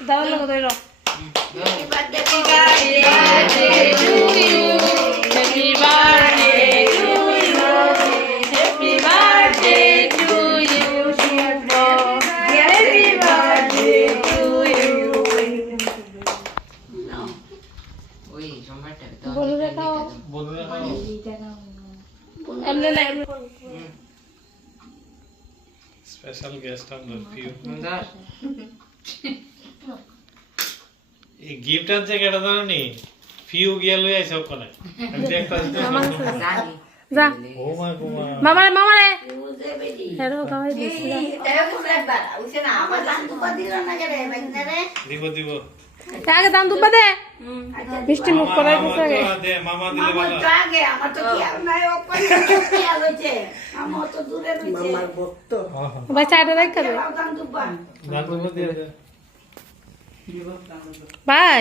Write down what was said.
দাও লাগো ধরো Happy birthday to you happy birthday to you happy birthday to you happy birthday to you ওই সময়টা বলো রে খাও এমনে না স্পেশাল গেস্ট আমরা ফিউ সুন্দর এই গিফট আনছে কেডা জানি ফিউ গিয়া লই আইছে ওখানে আমি দেখতা জানি যা ও মা গো মা মামা মামা রে বুঝে বেডি হেরো খাওয়াই দিছি তাও কোসে বার উসে না আমার জান তো দিল না কে রে বাইনা রে দিব আগে দাম দুপা দে মিষ্টি মুখ করাই দিছে আগে মামা দে মামা দিলে আমার ভালো তো আগে আমার তো কি আর নাই ওপরে কি আর হইছে আমার তো দূরে রইছে আমার ভক্ত ভাই চাটা রাখ খাবে জান তো দাদু দিয়ে দে ভাই